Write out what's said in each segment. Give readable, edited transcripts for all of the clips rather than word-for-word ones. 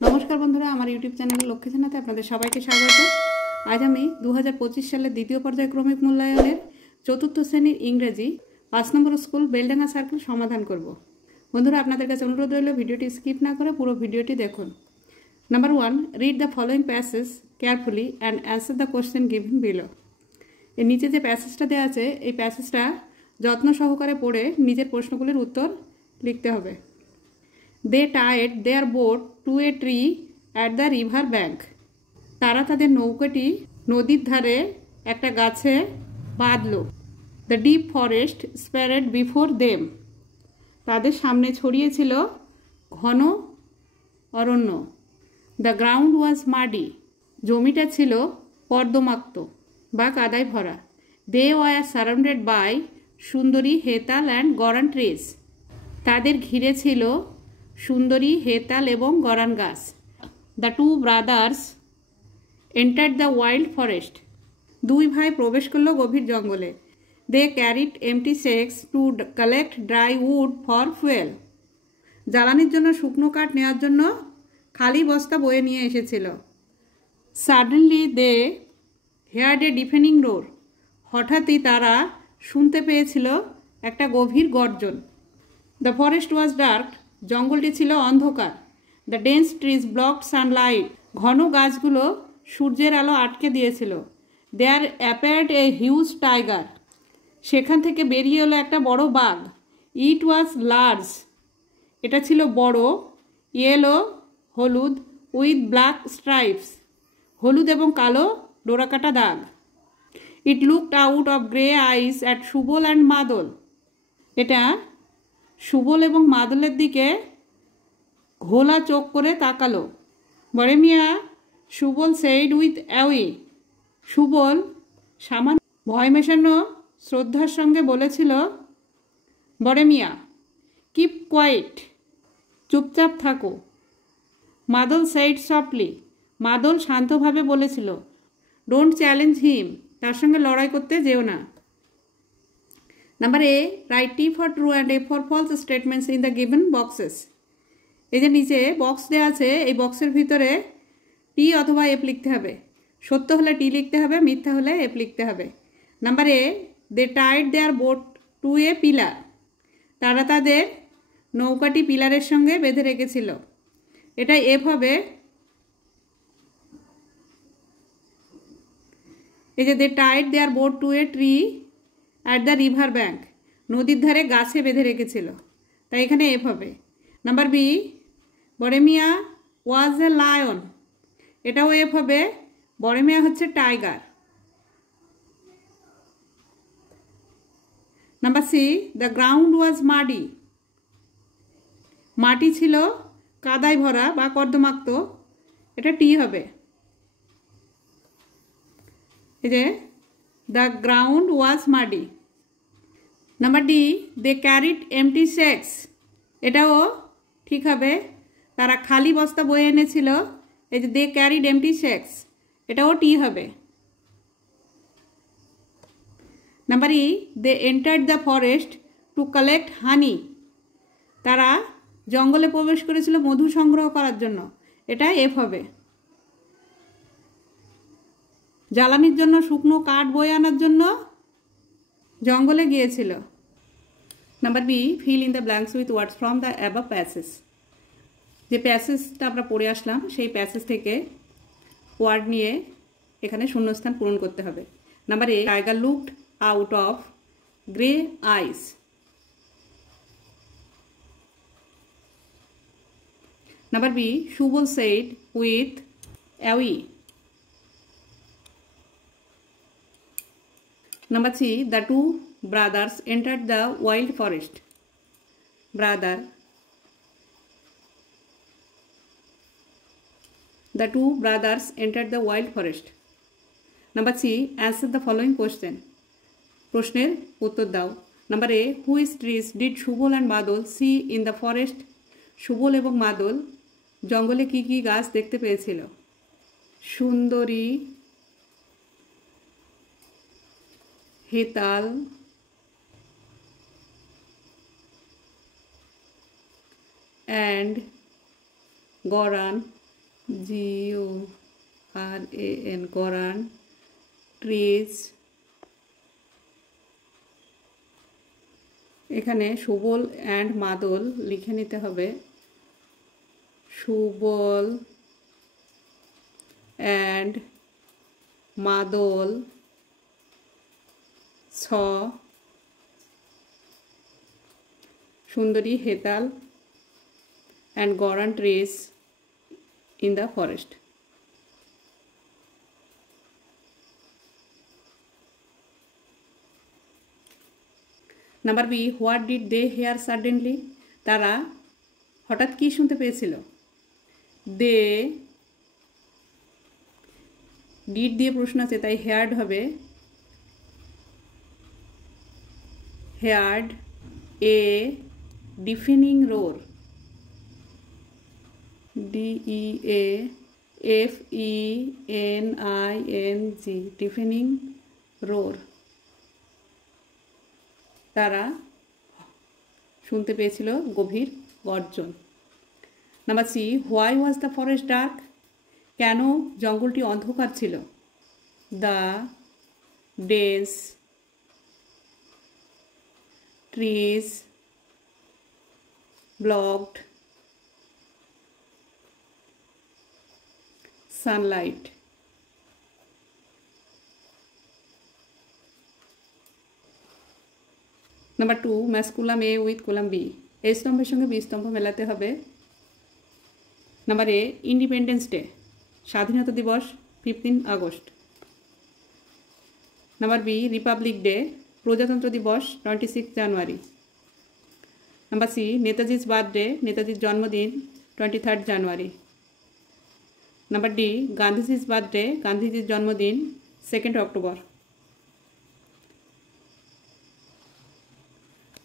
নমস্কার বন্ধুরা, আমার ইউটিউব চ্যানেল লক্ষ্মী জানাতে আপনাদের সবাইকে স্বাগত। আজ আমি 2025 সালের দ্বিতীয় পর্যায়ক্রমিক মূল্যায়নের চতুর্থ শ্রেণীর ইংরেজি 5 নম্বর স্কুল বেলডাঙ্গা সার্কেল সমাধান করব। বন্ধুরা, আপনাদের কাছে অনুরোধ রইল ভিডিওটি স্কিপ না করে পুরো ভিডিওটি দেখুন। Number 1, read the following passage carefully and answer the question given below. এর নিচে যে প্যাসেজটা দেওয়া আছে এই প্যাসেজটা যত্ন সহকারে পড়ে নিজের প্রশ্নগুলির উত্তর লিখতে হবে। They tied their boat to a tree at the river bank. তারা তাদের নৌকাটি নদীর ধারে একটা গাছে বাঁধল। The deep forest spread before them. তাদের সামনে ছড়িয়েছিল ঘন অরণ্য। The ground was muddy. জমিটা ছিল কর্দমাক্ত বা কাদায় ভরা। They were surrounded by সুন্দরী, হেতাল অ্যান্ড গরান ট্রিজ। তাদের ঘিরে ছিল সুন্দরী, হেতাল এবং গরান গাছ। The two brothers entered the wild forest. দুই ভাই প্রবেশ করলো গভীর জঙ্গলে। They carried empty sacks to collect dry wood for fuel. জ্বালানির জন্য শুকনো কাঠ নেওয়ার জন্য খালি বস্তা বয়ে নিয়ে এসেছিল। Suddenly they heard a deafening roar. হঠাৎই তারা শুনতে পেয়েছিল একটা গভীর গর্জন। The forest was dark. জঙ্গলটি ছিল অন্ধকার। The dense trees blocked sunlight. ঘন গাছগুলো সূর্যের আলো আটকে দিয়েছিল। There appeared a huge tiger. সেখান থেকে বেরিয়ে এলো একটা বড় বাঘ। It was large. এটা ছিল বড়, ইয়েলো হলুদ, উইথ ব্ল্যাক স্ট্রাইপস। হলুদ এবং কালো ডোরাকাটা দাগ। It looked out of grey ice at Subal and মাদল। এটা সুবল এবং মাদলের দিকে ঘোলা চোখ করে তাকালো। Boromia, Subal said with awe. Subal সামান্য ভয় মেশানো শ্রদ্ধার সঙ্গে বলেছিল, বরেমিয়া, কিপ কোয়াইট, চুপচাপ থাকো। মাদল সেইড সফটলি। মাদল শান্তভাবে বলেছিল, ডোন্ট চ্যালেঞ্জ হিম, তার সঙ্গে লড়াই করতে যেও না। Number A, write T for true and F for false statements in the given boxes. এই যে নিচে বক্স দেওয়া আছে, এই বক্সের ভিতরে টি অথবা এফ লিখতে হবে। সত্য হলে টি লিখতে হবে, মিথ্যা হলে এফ লিখতে হবে। Number A, they tied their boat to a pillar. তারা তাদের নৌকাটি পিলারের সঙ্গে বেঁধে রেখেছিল। এটা এফ হবে। এই যে they tied their boat to a tree at the river bank. নদীর ধারে গাছে বেঁধে রেখেছিল, তাই এখানে এফ হবে। Number B, Boromia was a lion. এটাও এফ হবে। বরেমিয়া হচ্ছে tiger. Number C, the ground was muddy. মাটি ছিল কাদায় ভরা বা কর্দমাক্ত। এটা টি হবে। এই যে the ground was muddy. Number D, they carried empty sacks. এটাও ঠিক হবে। তারা খালি বস্তা বয়ে এনেছিল। এই যে দে ক্যারিড এমটি সেক্স, এটাও টি হবে। Number E, they entered the forest to collect honey. তারা জঙ্গলে প্রবেশ করেছিল মধু সংগ্রহ করার জন্য। এটা এফ হবে। জ্বালানির জন্য শুকনো কাঠ বয়ে আনার জন্য জঙ্গলে গিয়েছিল। Number B, fill in the blanks with words from the above passage. যে প্যাসেজটা আমরা পড়ে আসলাম সেই প্যাসেজ থেকে ওয়ার্ড নিয়ে এখানে শূন্যস্থান পূরণ করতে হবে। Number A, tiger looked out of grey eyes. Number B, Subal said with away. Number C, the two brothers entered the wild forest. Brother. The two brothers entered the wild forest. Number C, answer the following question. প্রশ্নের উত্তর দাও। Number A, which trees did Subal and মাদল see in the forest? Subal এবং মাদল জঙ্গলে কি কি গাছ দেখতে পেয়েছিল? সুন্দরী, হেতাল, and গরান GORAN গরান, ট্রিজ। এখানে সুবল অ্যান্ড মাদল লিখে নিতে হবে, সুবল অ্যান্ড মাদল ছ, সুন্দরী হেতাল and goran trees in the forest. Number B, what did they hear suddenly? তারা হঠাৎ কি শুনতে পেয়েছিল? They did দিয়ে প্রশ্ন আছে, তাই heard হবে, heard a deafening roar, DEAFENING, deafening roar। তারা শুনতে পেয়েছিল গভীর গর্জন। Number C, why was the forest dark? কেন জঙ্গলটি অন্ধকার ছিল? The dense trees blocked sunlight. Number 2, match column A with column B. A স্তম্ভের সঙ্গে B স্তম্ভ মেলাতে হবে। নাম্বার A, ইন্ডিপেন্ডেন্স ডে, স্বাধীনতা দিবস 15 August. Number B, Republic day, প্রজাতন্ত্র দিবস 26 জানুয়ারি। নাম্বার সি, নেতাজির বার্থডে, নেতাজির জন্মদিন 23 জানুয়ারি। নাম্বার ডি, গান্ধীজির বার্থডে, গান্ধীজির জন্মদিন 2 October.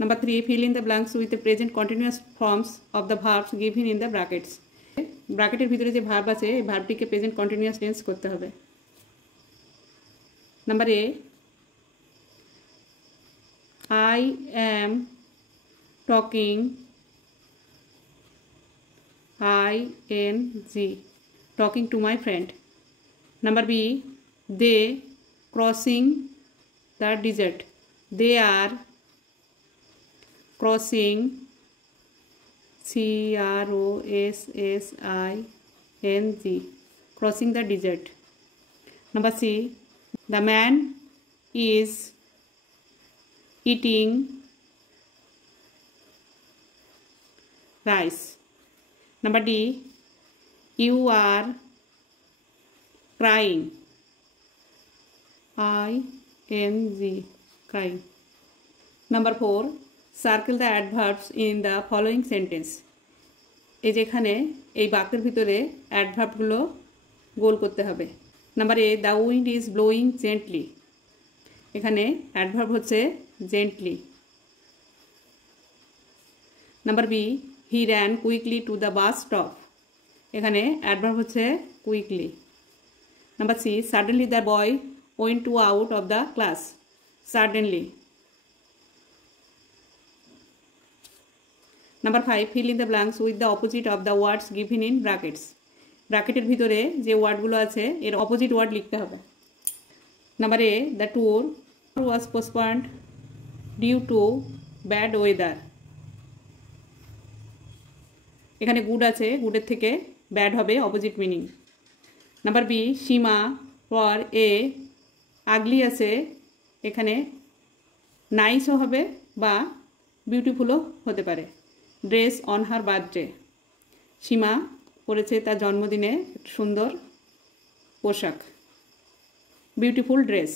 Number 3, fill in the blanks with the present continuous forms of the verbs given in the brackets. ব্র্যাকেটের ভিতরে যে ভার্ব আছে এই ভার্বটিকে প্রেজেন্ট কন্টিনিউয়াস টেন্স করতে হবে। Number A, I am talking, ING, talking to my friend. Number B, they crossing the desert, they are crossing, CROSSING, crossing the desert. Number C, the man is eating rice. Number D, you are crying, ING, crying. Number 4, circle the adverbs in the following sentence. এই যেখানে এই বাক্যের ভিতরে অ্যাডভার্বগুলো গোল করতে হবে। Number A, the wind is blowing gently, এখানে adverb হচ্ছে gently. Number B, he ran quickly to the bus stop, এখানে অ্যাডভার্ব হচ্ছে quickly. Number C, suddenly the boy went to out of the class, suddenly. Number 5, fill in the blanks with the opposite of the words given in brackets. ব্র্যাকেটের ভিতরে যে ওয়ার্ডগুলো আছে এর opposite word লিখতে হবে। Number A, the tour was postponed due to bad weather, এখানে good আছে, গুডের থেকে ব্যাড হবে opposite meaning. Number B, Seema পর এ আগলি আছে, এখানে নাইসও হবে বা বিউটিফুলও হতে পারে। Dress on her birthday, Seema পরেছে তার জন্মদিনে সুন্দর পোশাক, beautiful dress,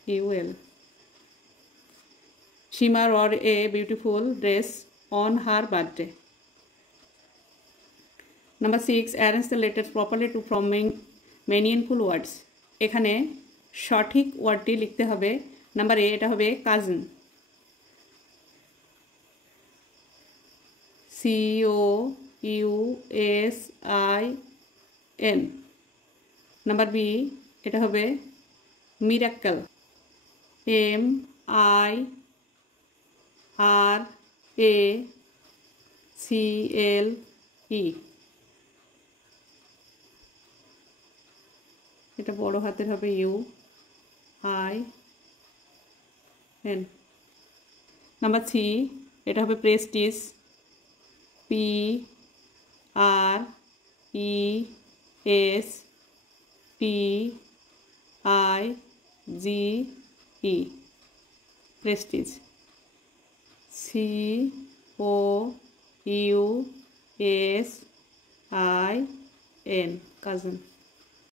BEAUTIFUL, Seema wore a beautiful dress on her birthday. Number 6, arrange the letters properly to form meaningful words. এখানে সঠিক ওয়ার্ডটি লিখতে হবে। নাম্বার এ, এটা হবে কাজিন, COUSIN। নাম্বার বি, এটা হবে মিরাক্কেল, RACLE, এটা বড় হাতের হবে UIN। নাম্বার 3, এটা হবে Prestige, PRESTIGE, Prestige, COUSIN, cousin.